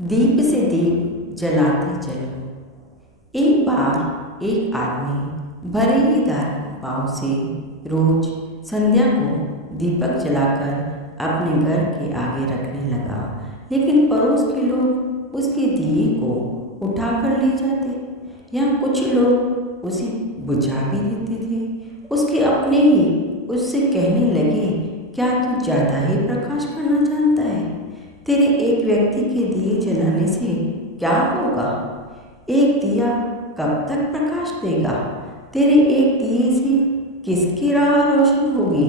दीप से दीप जलाते चलो। एक बार एक आदमी भरे ही दारू पाव से रोज संध्या को दीपक जलाकर अपने घर के आगे रखने लगा, लेकिन पड़ोस के लोग उसके दिए को उठाकर ले जाते या कुछ लोग उसे बुझा भी देते थे। उसके अपने ही उससे कहने लगे, क्या तू ज़्यादा ही प्रकाश करना जानता है? तेरे एक व्यक्ति के दिए जलाने से क्या होगा? एक दिया कब तक प्रकाश देगा? तेरे एक दिए से किसकी राह रोशन होगी?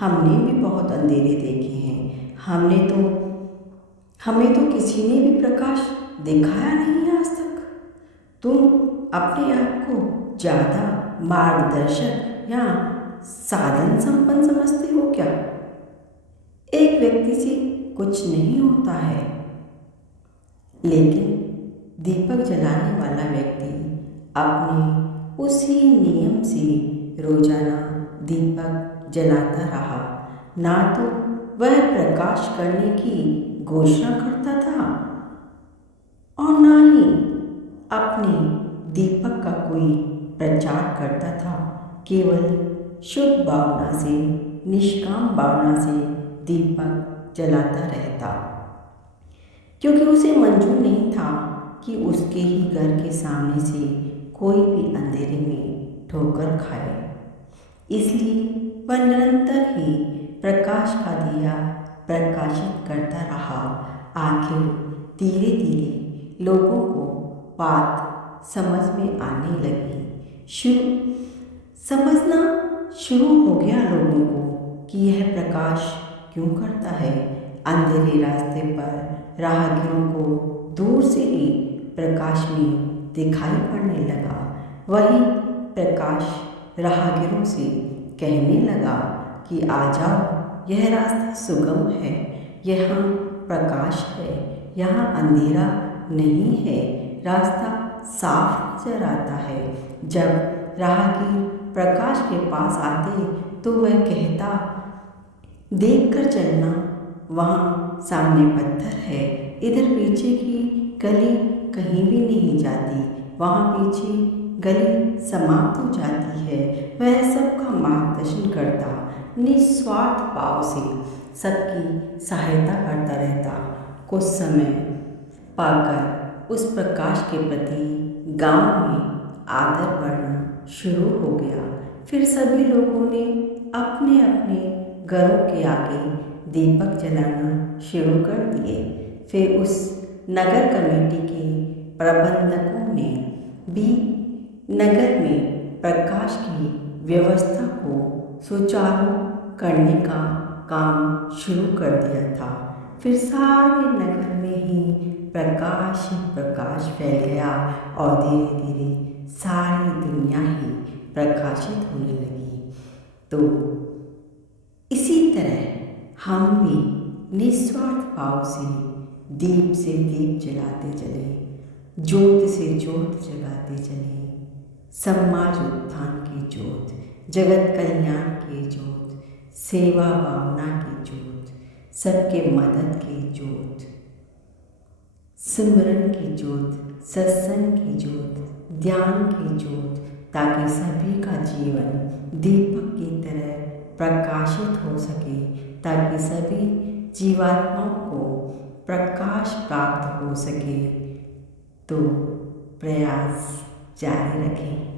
हमने भी बहुत अंधेरे देखे हैं, हमें तो किसी ने भी प्रकाश दिखाया नहीं आज तक। तुम अपने आप को ज़्यादा मार्गदर्शक या साधन संपन्न समझते हो क्या? एक व्यक्ति से कुछ नहीं होता है, लेकिन दीपक जलाने वाला व्यक्ति अपने उसी नियम से रोजाना दीपक जलाता रहा। ना तो वह प्रकाश करने की घोषणा करता था और ना ही अपने दीपक का कोई प्रचार करता था। केवल शुद्ध भावना से, निष्काम भावना से दीपक जलाता रहता, क्योंकि उसे मंजूर नहीं था कि उसके ही घर के सामने से कोई भी अंधेरे में ठोकर खाए। इसलिए वह निरंतर ही प्रकाश का दिया प्रकाशित करता रहा। आखिर धीरे धीरे लोगों को बात समझ में आने लगी। समझना शुरू हो गया लोगों को कि यह प्रकाश क्यों करता है। अंधेरे रास्ते पर राहगीरों को दूर से ही प्रकाश में दिखाई पड़ने लगा। वही प्रकाश राहगीरों से कहने लगा कि आ जाओ, यह रास्ता सुगम है, यहाँ प्रकाश है, यहाँ अंधेरा नहीं है, रास्ता साफ नजर आता है। जब राहगीर प्रकाश के पास आते तो वह कहता, देख कर चलना, वहाँ सामने पत्थर है, इधर पीछे की गली कहीं भी नहीं जाती, वहाँ पीछे गली समाप्त हो जाती है। वह सबका मार्गदर्शन करता, निस्वार्थ भाव से सबकी सहायता करता रहता। कुछ समय पाकर उस प्रकाश के प्रति गांव में आदर बढ़ना शुरू हो गया। फिर सभी लोगों ने अपने अपने घरों के आगे दीपक जलाना शुरू कर दिए। फिर उस नगर कमेटी के प्रबंधकों ने भी नगर में प्रकाश की व्यवस्था को सुचारू करने का काम शुरू कर दिया था। फिर सारे नगर में ही प्रकाश फैल गया और धीरे धीरे सारी दुनिया ही प्रकाशित होने लगी। तो इसी तरह हम भी निस्वार्थ भाव से दीप जलाते चले, ज्योत से ज्योत जगाते चले। समाज उत्थान की ज्योत, जगत कल्याण की ज्योत, सेवा भावना की ज्योत, सबके मदद की ज्योत, सिमरन की ज्योत, सत्संग की ज्योत, ध्यान की ज्योत, ताकि सभी का जीवन दीपक की तरह प्रकाशित हो सके, ताकि सभी जीवात्माओं को प्रकाश प्राप्त हो सके। तो प्रयास जारी रखें।